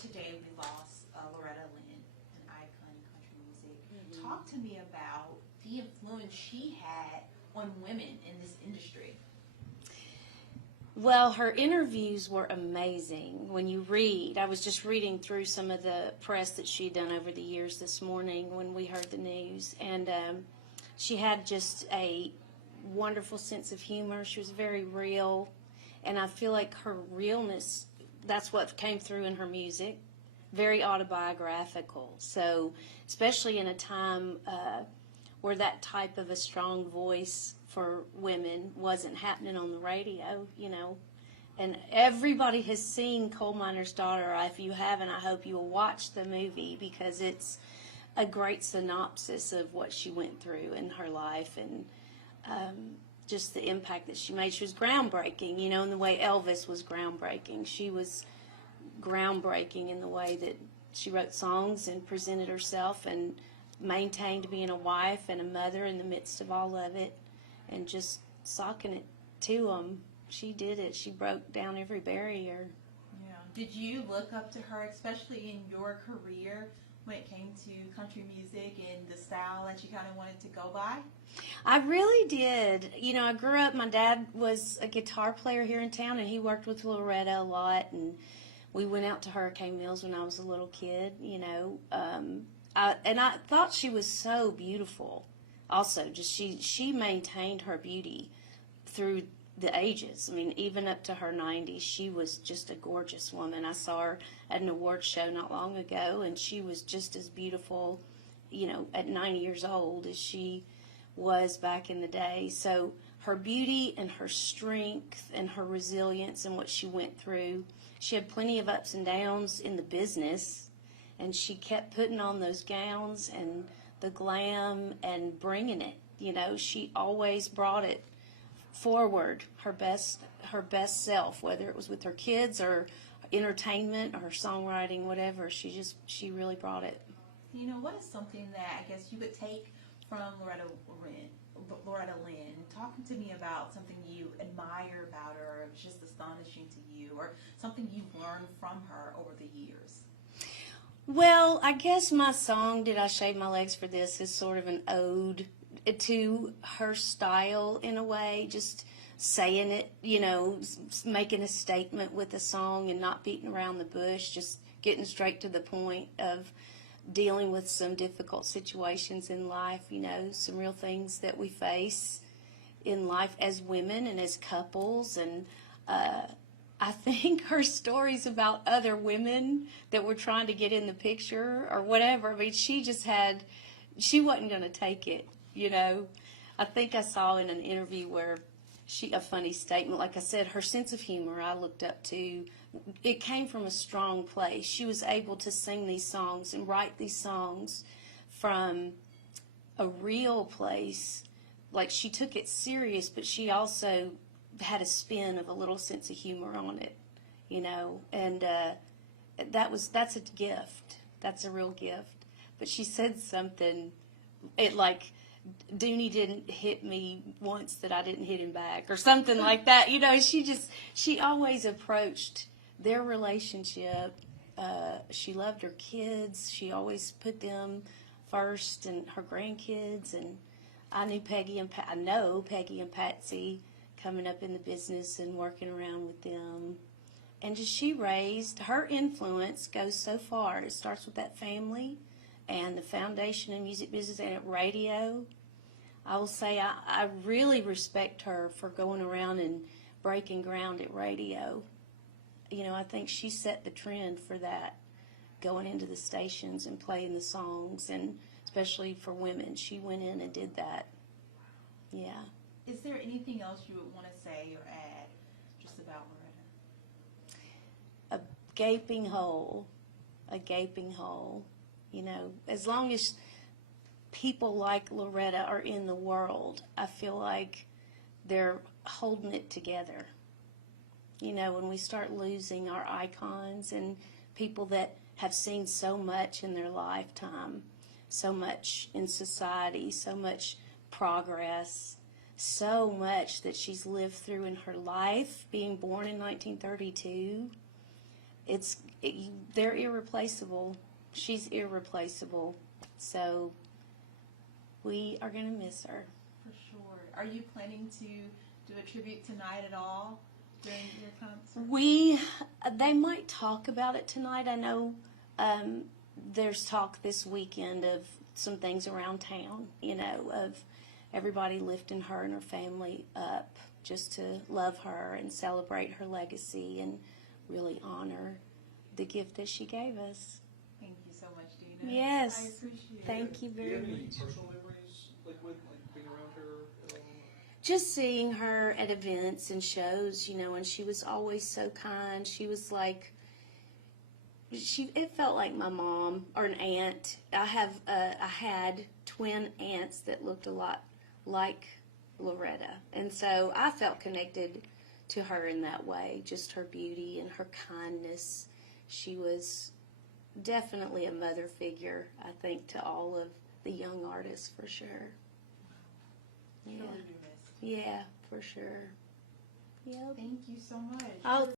Today we lost Loretta Lynn, an icon in country music. Talk to me about the influence she had on women in this industry. Well, her interviews were amazing. When you read, I was just reading through some of the press that she'd done over the years this morning when we heard the news, and she had just a wonderful sense of humor. She was very real, and I feel like her realness, that's what came through in her music, very autobiographical. So especially in a time where that type of a strong voice for women wasn't happening on the radio, you know. And everybody has seen Coal Miner's Daughter. If you haven't, I hope you will watch the movie, because it's a great synopsis of what she went through in her life, and just the impact that she made. She was groundbreaking, you know, in the way Elvis was groundbreaking. She was groundbreaking in the way that she wrote songs and presented herself and maintained being a wife and a mother in the midst of all of it, and just socking it to them. She did it. She broke down every barrier. Yeah. Did you look up to her, especially in your career, when it came to country music and the style that you kind of wanted to go by? I really did. You know, I grew up, my dad was a guitar player here in town, and he worked with Loretta a lot, and we went out to Hurricane Mills when I was a little kid, you know. And I thought she was so beautiful. Also, just she maintained her beauty through the ages. I mean, even up to her 90s, she was just a gorgeous woman. I saw her at an award show not long ago, and she was just as beautiful, you know, at 90 years old as she was back in the day. So her beauty and her strength and her resilience and what she went through, she had plenty of ups and downs in the business, and she kept putting on those gowns and the glam and bringing it. You know, she always brought it forward, her best self, whether it was with her kids or entertainment or her songwriting, whatever. She really brought it. You know, what is something that I guess you could take from Loretta Lynn? Talking to me about something you admire about her, or it's just astonishing to you, or something you've learned from her over the years. Well, I guess my song, Did I Shave My Legs for This, is sort of an ode to her style in a way, just saying it, you know, making a statement with a song and not beating around the bush, just getting straight to the point of dealing with some difficult situations in life, you know, some real things that we face in life as women and as couples. And I think her stories about other women that were trying to get in the picture or whatever, I mean, she wasn't going to take it, you know. I think I saw in an interview where a funny statement, like I said, her sense of humor I looked up to. It came from a strong place. She was able to sing these songs and write these songs from a real place. Like, she took it serious, but she also had a spin of a little sense of humor on it, you know, and that's a gift. That's a real gift. But she said something, like, Dooney didn't hit me once that I didn't hit him back, or something like that. You know, she always approached their relationship. She loved her kids. She always put them first, and her grandkids. And I know Peggy and Patsy coming up in the business and working around with them. And just she raised, her influence goes so far. It starts with that family and the foundation in music business and at radio. I will say I really respect her for going around and breaking ground at radio. You know, I think she set the trend for that, going into the stations and playing the songs, and especially for women. She went in and did that. Yeah. Is there anything else you would want to say or add just about Loretta? A gaping hole. You know, as long as people like Loretta are in the world, I feel like they're holding it together. You know, when we start losing our icons and people that have seen so much in their lifetime, so much in society, so much progress, so much that she's lived through in her life, being born in 1932, they're irreplaceable. She's irreplaceable. So we are going to miss her. For sure. Are you planning to do a tribute tonight at all during your concert? They might talk about it tonight. I know there's talk this weekend of some things around town, of everybody lifting her and her family up just to love her and celebrate her legacy and really honor the gift that she gave us. Thank you so much, Deana. Yes. I appreciate it. Thank you very Do you have any much. personal memories, with being around her at all? Just seeing her at events and shows, and she was always so kind. She was like, it felt like my mom or an aunt. I had twin aunts that looked a lot like Loretta, and so I felt connected to her in that way. Just her beauty and her kindness. She was definitely a mother figure, I think, to all of the young artists, for sure. Yeah. Truly be missed. Yeah, for sure. Yep. Thank you so much. Oh,